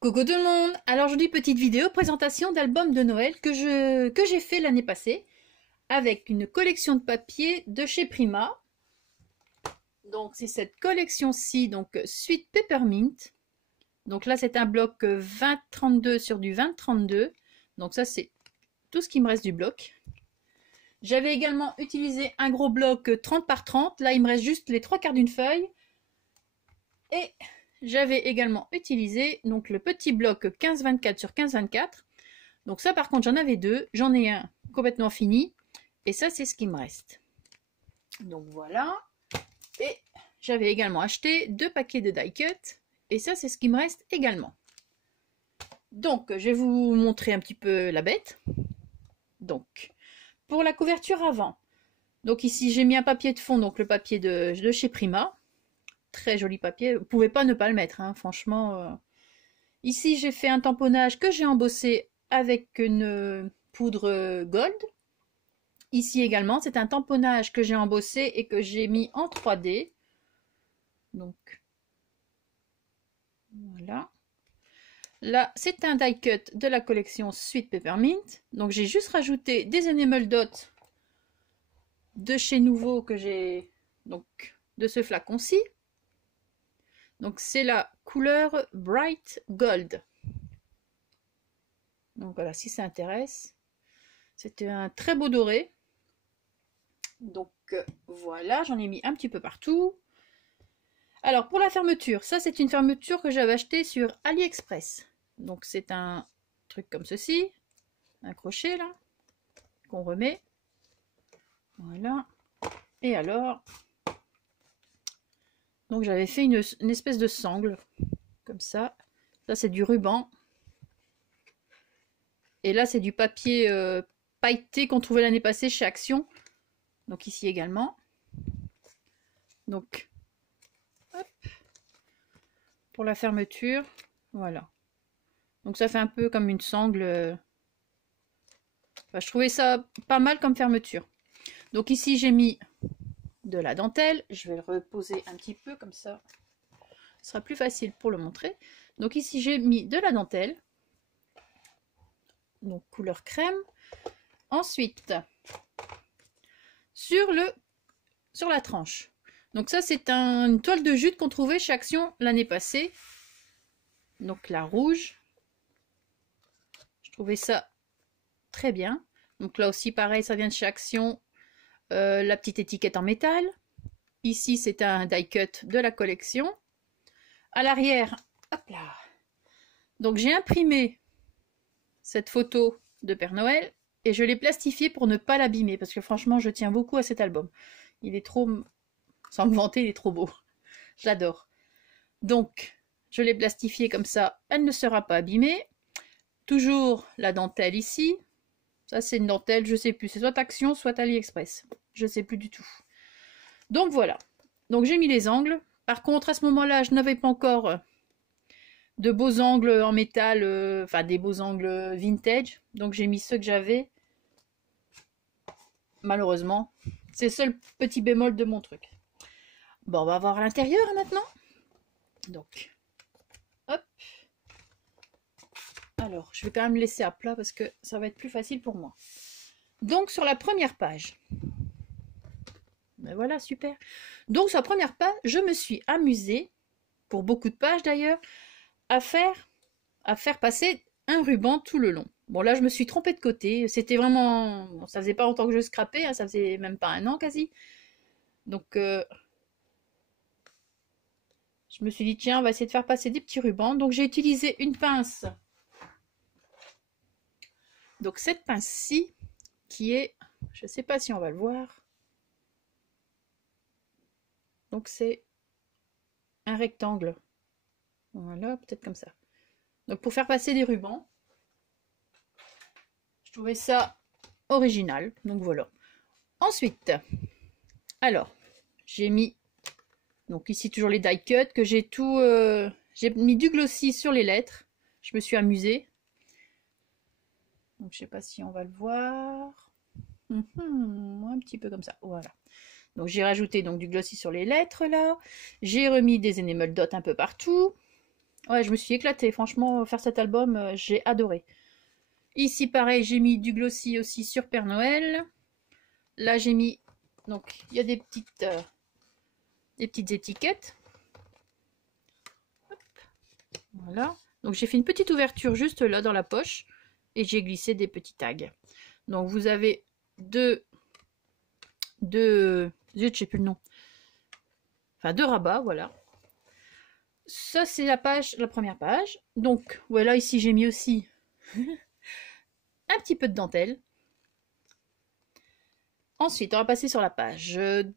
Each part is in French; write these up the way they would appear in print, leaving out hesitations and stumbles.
Coucou tout le monde! Alors aujourd'hui petite vidéo présentation d'album de Noël que j'ai fait l'année passée avec une collection de papier de chez Prima. Donc c'est cette collection-ci, donc Suite Peppermint. Donc là c'est un bloc 20-32 sur du 20-32. Donc ça c'est tout ce qui me reste du bloc. J'avais également utilisé un gros bloc 30 par 30. Là il me reste juste les 3/4 d'une feuille. Et j'avais également utilisé donc le petit bloc 15-24 sur 15-24. Donc ça par contre j'en avais deux. J'en ai un complètement fini. Et ça c'est ce qui me reste. Donc voilà. Et j'avais également acheté 2 paquets de die cut. Et ça c'est ce qui me reste également. Donc je vais vous montrer un petit peu la bête. Donc pour la couverture avant. Donc ici j'ai mis un papier de fond, donc le papier de chez Prima. Très joli papier, vous pouvez pas ne pas le mettre, hein, franchement. Ici j'ai fait un tamponnage que j'ai embossé avec une poudre gold. Ici également c'est un tamponnage que j'ai embossé et que j'ai mis en 3D. Donc voilà. Là c'est un die cut de la collection Suite Peppermint. Donc j'ai juste rajouté des enamel dots de chez Nouveau que j'ai, donc de ce flacon-ci. Donc c'est la couleur Bright Gold. Donc voilà, si ça intéresse. C'était un très beau doré. Donc voilà, j'en ai mis un petit peu partout. Alors pour la fermeture, ça c'est une fermeture que j'avais achetée sur AliExpress. Donc c'est un truc comme ceci, un crochet là, qu'on remet. Voilà. Et alors, donc j'avais fait une espèce de sangle, comme ça. Ça c'est du ruban. Et là c'est du papier pailleté qu'on trouvait l'année passée chez Action. Donc ici également. Donc, hop, pour la fermeture, voilà. Donc ça fait un peu comme une sangle. Enfin, je trouvais ça pas mal comme fermeture. Donc ici j'ai mis de la dentelle. Je vais le reposer un petit peu comme ça. Ce sera plus facile pour le montrer. Donc ici j'ai mis de la dentelle. Donc couleur crème. Ensuite, sur la tranche. Donc ça c'est une toile de jute qu'on trouvait chez Action l'année passée. Donc la rouge. Je trouvais ça très bien. Donc là aussi pareil, ça vient de chez Action. La petite étiquette en métal. Ici c'est un die cut de la collection. À l'arrière, hop là. Donc j'ai imprimé cette photo de Père Noël et je l'ai plastifié pour ne pas l'abîmer parce que franchement je tiens beaucoup à cet album. Il est trop, sans me vanter, il est trop beau. J'adore. Donc je l'ai plastifié comme ça, elle ne sera pas abîmée. Toujours la dentelle ici. Ça c'est une dentelle, je sais plus, c'est soit Action, soit AliExpress. Je sais plus du tout. Donc voilà. Donc j'ai mis les angles. Par contre à ce moment-là je n'avais pas encore de beaux angles en métal, enfin des beaux angles vintage. Donc j'ai mis ceux que j'avais. Malheureusement, c'est le seul petit bémol de mon truc. Bon, on va voir à l'intérieur maintenant. Donc, hop. Alors, je vais quand même laisser à plat parce que ça va être plus facile pour moi. Donc, sur la première page. Ben voilà, super. Donc, sur la première page, je me suis amusée, pour beaucoup de pages d'ailleurs, à faire passer un ruban tout le long. Bon là je me suis trompée de côté, c'était vraiment, bon, ça faisait pas longtemps que je scrapais, hein, ça faisait même pas un an quasi. Donc je me suis dit tiens on va essayer de faire passer des petits rubans. Donc j'ai utilisé une pince. Donc cette pince-ci qui est, je sais pas si on va le voir. Donc c'est un rectangle. Voilà, peut-être comme ça. Donc pour faire passer des rubans. Je trouvais ça original. Donc voilà. Ensuite, alors, j'ai mis, donc ici toujours les die cut, que j'ai tout, j'ai mis du glossy sur les lettres. Je me suis amusée. Donc je sais pas si on va le voir. Un petit peu comme ça, voilà. Donc j'ai rajouté donc du glossy sur les lettres là. J'ai remis des enamel dots un peu partout. Ouais, je me suis éclatée. Franchement, faire cet album, j'ai adoré. Ici, pareil, j'ai mis du glossy aussi sur Père Noël. Là, j'ai mis... Donc, il y a des petites étiquettes. Hop. Voilà. Donc, j'ai fait une petite ouverture juste là dans la poche. Et j'ai glissé des petits tags. Donc, vous avez deux... Je sais plus le nom. Enfin, deux rabats, voilà. Ça, c'est la première page. Donc, voilà, ici, j'ai mis aussi un petit peu de dentelle. Ensuite, on va passer sur la page 2.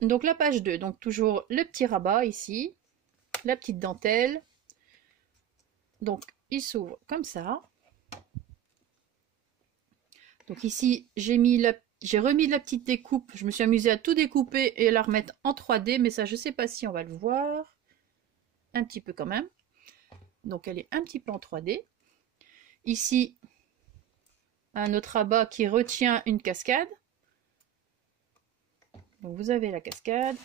Donc, la page 2. Donc, toujours le petit rabat ici. La petite dentelle. Donc, il s'ouvre comme ça. Donc, ici, j'ai remis de la petite découpe. Je me suis amusée à tout découper et à la remettre en 3D. Mais ça, je ne sais pas si on va le voir. Un petit peu quand même. Donc, elle est un petit peu en 3D. Ici, un autre rabat qui retient une cascade. Donc vous avez la cascade.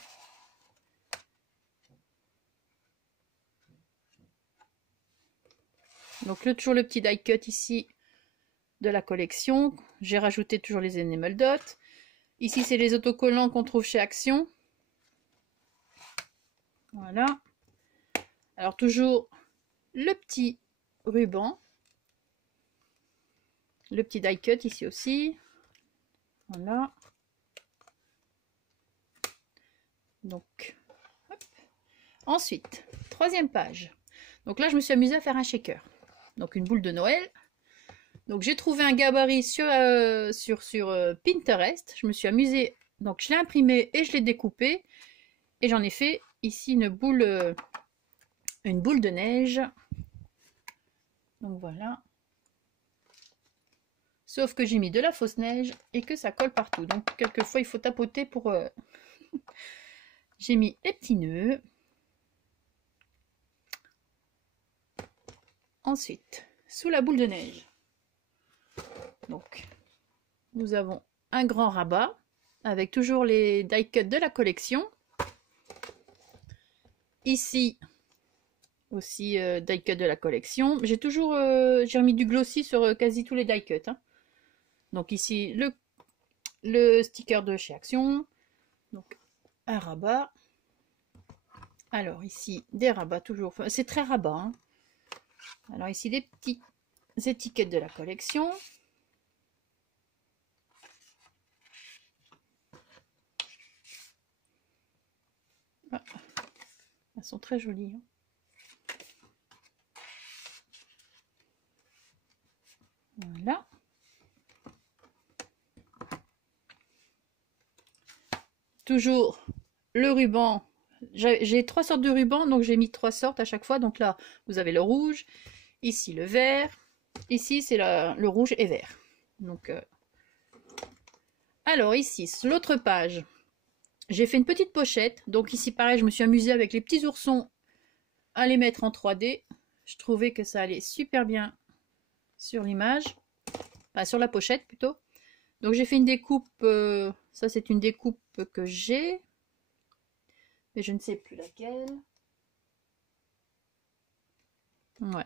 Donc toujours le petit die cut ici de la collection. J'ai rajouté toujours les enamel dots. Ici c'est les autocollants qu'on trouve chez Action. Voilà. Alors toujours le petit ruban. Le petit die cut ici aussi. Voilà. Donc, hop. Ensuite, troisième page. Donc là, je me suis amusée à faire un shaker. Donc une boule de Noël. Donc j'ai trouvé un gabarit sur Pinterest. Je me suis amusée. Donc je l'ai imprimé et je l'ai découpé. Et j'en ai fait ici une boule de neige. Donc voilà. Sauf que j'ai mis de la fausse neige et que ça colle partout. Donc quelquefois il faut tapoter pour... J'ai mis les petits nœuds. Ensuite, sous la boule de neige. Donc, nous avons un grand rabat avec toujours les die cuts de la collection. Ici, aussi die cut de la collection. J'ai remis du glossy sur quasi tous les die cuts. Hein. Donc ici, le sticker de chez Action. Donc, un rabat. Alors ici, des rabats toujours. Enfin, c'est très rabat. Hein. Alors ici, des petites étiquettes de la collection. Ah, elles sont très jolies. Hein. Voilà. Toujours le ruban. J'ai 3 sortes de rubans, donc j'ai mis 3 sortes à chaque fois. Donc là, vous avez le rouge, ici le vert, ici c'est le rouge et vert. Donc, alors ici, l'autre page, j'ai fait une petite pochette. Donc ici, pareil, je me suis amusée avec les petits oursons à les mettre en 3D. Je trouvais que ça allait super bien sur l'image, enfin sur la pochette plutôt. Donc j'ai fait une découpe, ça c'est une découpe que j'ai, mais je ne sais plus laquelle. Ouais.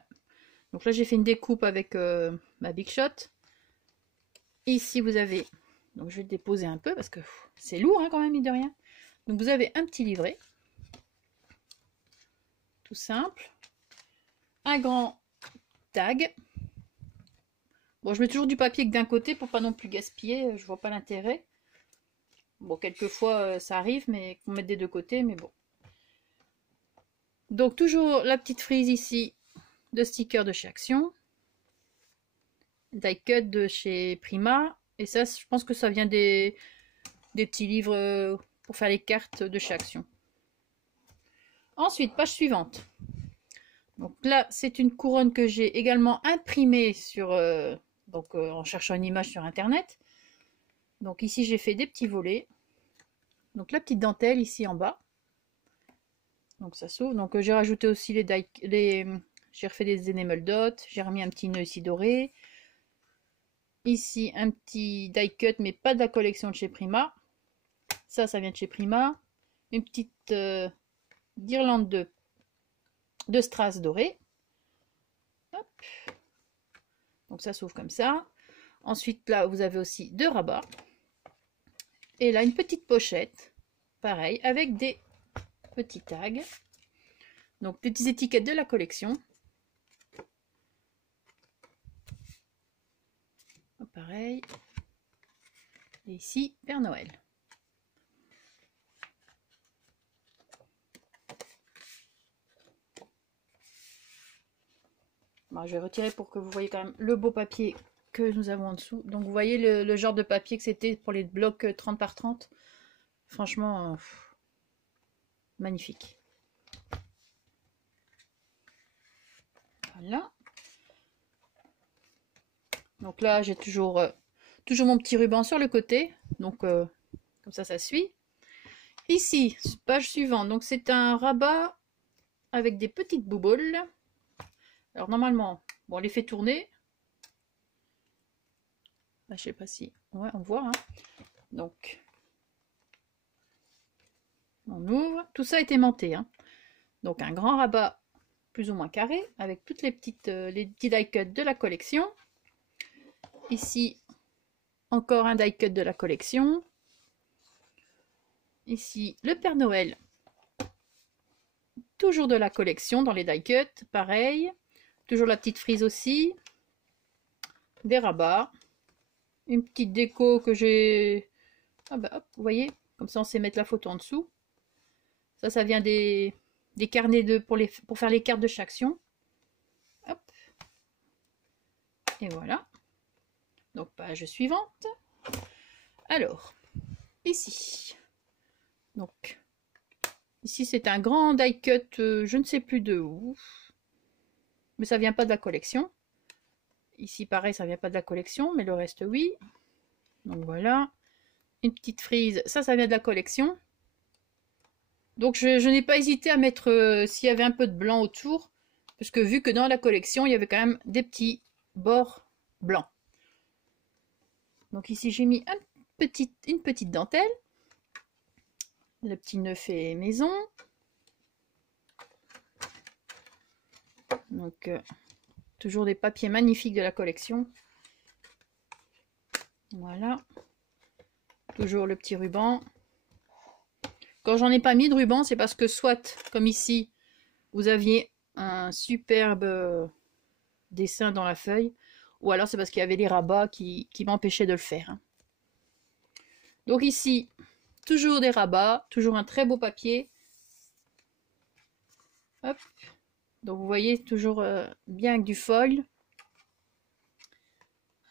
Donc là j'ai fait une découpe avec ma Big Shot. Ici vous avez, donc je vais le déposer un peu parce que c'est lourd hein, quand même, mine de rien. Donc vous avez un petit livret, tout simple, un grand tag. Bon, je mets toujours du papier que d'un côté pour pas non plus gaspiller, je vois pas l'intérêt. Bon, quelquefois ça arrive, mais qu'on mette des deux côtés, mais bon. Donc toujours la petite frise ici de stickers de chez Action. Die cut de chez Prima. Et ça, je pense que ça vient des petits livres pour faire les cartes de chez Action. Ensuite, page suivante. Donc là, c'est une couronne que j'ai également imprimée sur, en cherchant une image sur internet. Donc ici, j'ai fait des petits volets. Donc la petite dentelle ici en bas. Donc ça s'ouvre. Donc j'ai rajouté aussi j'ai refait des enamel dots. J'ai remis un petit nœud ici doré. Ici un petit die cut, mais pas de la collection de chez Prima. Ça vient de chez Prima. Une petite guirlande de strass doré. Hop. Donc ça s'ouvre comme ça. Ensuite là vous avez aussi 2 rabats. Et là une petite pochette, pareil, avec des petits tags. Donc des petites étiquettes de la collection. Pareil. Et ici, Père Noël. Bon, je vais retirer pour que vous voyez quand même le beau papier que nous avons en dessous. Donc vous voyez le genre de papier que c'était pour les blocs 30 par 30. Franchement, magnifique. Voilà. Donc là, j'ai toujours mon petit ruban sur le côté. Donc comme ça suit. Ici, page suivante. Donc c'est un rabat avec des petites bouboules. Alors normalement, bon, on les fait tourner. Là, je sais pas si... Ouais, on voit. Hein. Donc, on ouvre. Tout ça est aimanté. Hein. Donc un grand rabat plus ou moins carré avec toutes les petits die cuts de la collection. Ici, encore un die cut de la collection. Ici, le Père Noël. Toujours de la collection dans les die cuts. Pareil. Toujours la petite frise aussi. Des rabats. Une petite déco que j'ai... Ah bah hop, vous voyez. Comme ça, on sait mettre la photo en dessous. Ça vient des carnets pour faire les cartes de chaque action. Hop. Et voilà. Donc, page suivante. Alors, ici. Donc, ici, c'est un grand die cut, je ne sais plus de où. Mais ça vient pas de la collection. Ici, pareil, ça vient pas de la collection, mais le reste, oui. Donc, voilà. Une petite frise. Ça vient de la collection. Donc, je n'ai pas hésité à mettre, s'il y avait un peu de blanc autour. Parce que vu que dans la collection, il y avait quand même des petits bords blancs. Donc, ici, j'ai mis une petite dentelle. Le petit nœud fait maison. Donc, toujours des papiers magnifiques de la collection. Voilà. Toujours le petit ruban. Quand j'en ai pas mis de ruban, c'est parce que soit, comme ici, vous aviez un superbe dessin dans la feuille, ou alors c'est parce qu'il y avait les rabats qui m'empêchaient de le faire. Hein. Donc ici, toujours des rabats, toujours un très beau papier. Hop. Donc vous voyez, toujours bien avec du foil.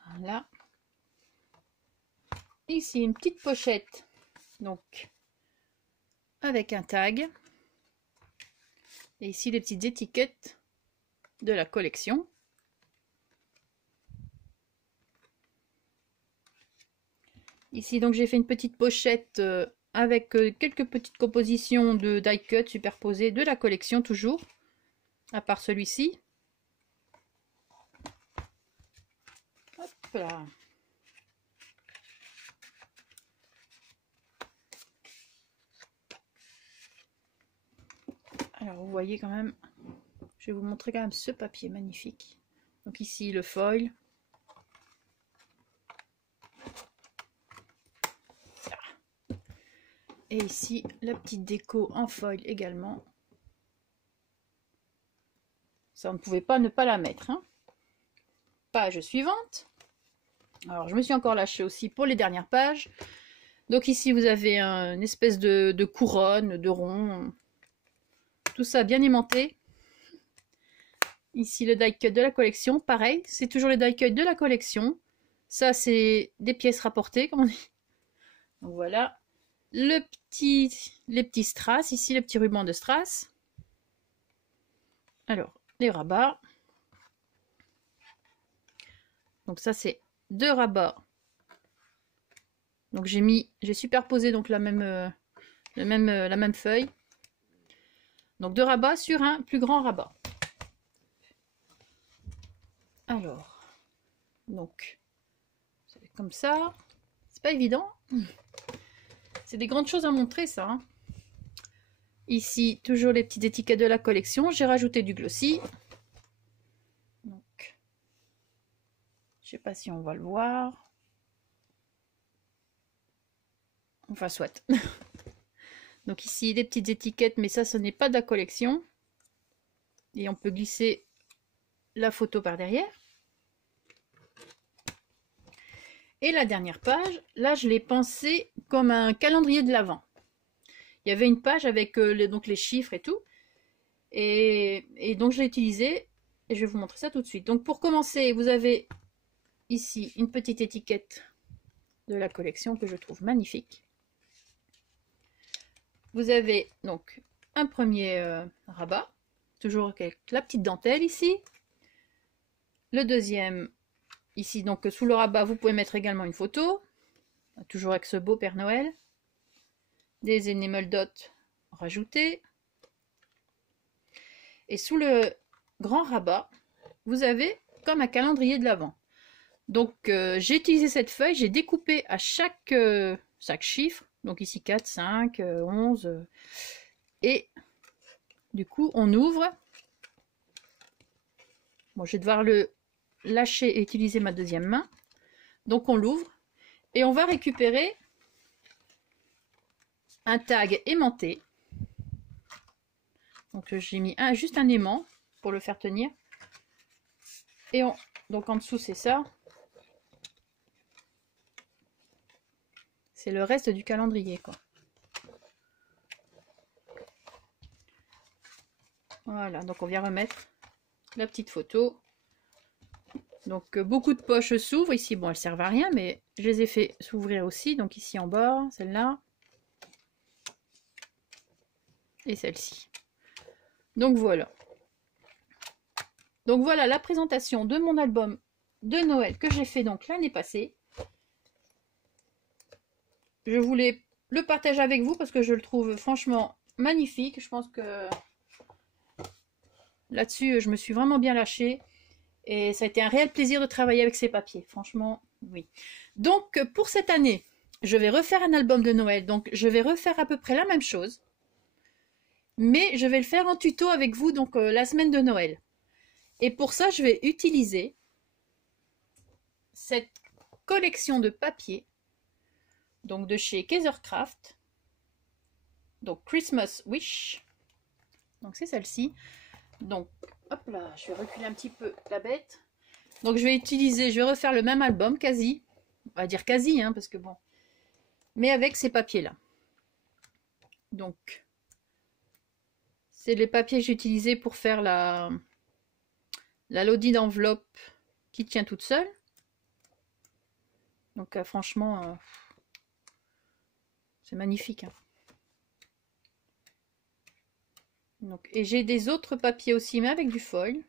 Voilà. Ici, une petite pochette. Donc, avec un tag. Et ici, les petites étiquettes de la collection. Ici, donc, j'ai fait une petite pochette avec quelques petites compositions de die cut superposées de la collection, toujours. À part celui-ci. Hop là. Alors, vous voyez quand même, je vais vous montrer quand même ce papier magnifique. Donc ici, le foil. Là. Et ici, la petite déco en foil également. Ça, on ne pouvait pas ne pas la mettre. Hein. Page suivante. Alors, je me suis encore lâchée aussi pour les dernières pages. Donc ici, vous avez une espèce de couronne, de rond. Tout ça bien aimanté. Ici, le die cut de la collection. Pareil, c'est toujours le die cut de la collection. Ça, c'est des pièces rapportées, comme on dit. Donc voilà. Les petits strass. Ici, le petit ruban de strass. Alors, les rabats. Donc ça, c'est 2 rabats. Donc j'ai superposé donc la même feuille. Donc 2 rabats sur un plus grand rabat. Alors, donc c'est comme ça. C'est pas évident. C'est des grandes choses à montrer, ça. Hein. Ici, toujours les petites étiquettes de la collection. J'ai rajouté du glossy. Donc, je sais pas si on va le voir. Enfin, soit. Donc ici, des petites étiquettes, mais ça, ce n'est pas de la collection. Et on peut glisser la photo par derrière. Et la dernière page, là, je l'ai pensé comme un calendrier de l'Avent. Il y avait une page avec donc les chiffres et tout. Et donc, je l'ai utilisé. Et je vais vous montrer ça tout de suite. Donc, pour commencer, vous avez ici une petite étiquette de la collection que je trouve magnifique. Vous avez donc un premier rabat, toujours avec la petite dentelle ici. Le deuxième, ici, donc sous le rabat, vous pouvez mettre également une photo, toujours avec ce beau Père Noël. Des enamel dots rajoutés. Et sous le grand rabat, vous avez comme un calendrier de l'Avent. Donc j'ai utilisé cette feuille, j'ai découpé à chaque chiffre, donc ici 4, 5, 11, et du coup on ouvre. Bon, je vais devoir le lâcher et utiliser ma deuxième main. Donc on l'ouvre et on va récupérer un tag aimanté. Donc j'ai mis juste un aimant pour le faire tenir. Et donc en dessous c'est ça. C'est le reste du calendrier, quoi. Voilà, donc on vient remettre la petite photo. Donc beaucoup de poches s'ouvrent. Ici, bon, elles servent à rien, mais je les ai fait s'ouvrir aussi. Donc ici en bas, celle-là. Et celle-ci. Donc voilà. Donc voilà la présentation de mon album de Noël que j'ai fait donc l'année passée. Je voulais le partager avec vous parce que je le trouve franchement magnifique. Je pense que là-dessus, je me suis vraiment bien lâchée. Et ça a été un réel plaisir de travailler avec ces papiers. Franchement, oui. Donc, pour cette année, je vais refaire un album de Noël. Donc, je vais refaire à peu près la même chose. Mais je vais le faire en tuto avec vous, donc la semaine de Noël. Et pour ça, je vais utiliser cette collection de papiers. Donc, de chez Kaisercraft. Donc, Christmas Wish. Donc, c'est celle-ci. Donc, hop là, je vais reculer un petit peu la bête. Donc, je vais refaire le même album, quasi. On va dire quasi, hein, parce que bon. Mais avec ces papiers-là. Donc, c'est les papiers que j'ai utilisés pour faire la loading d'enveloppe qui tient toute seule. Donc, franchement, c'est magnifique, hein. Donc, et j'ai des autres papiers aussi, mais avec du foil.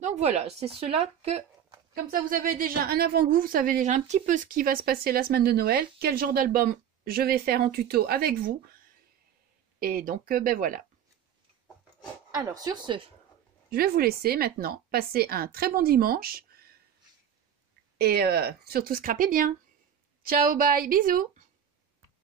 Donc voilà, c'est cela que, comme ça vous avez déjà un avant-goût, vous savez déjà un petit peu ce qui va se passer la semaine de Noël, quel genre d'album je vais faire en tuto avec vous. Et donc, ben voilà. Alors sur ce, je vais vous laisser maintenant passer un très bon dimanche. Et surtout scrapez bien. Ciao, bye, bisous.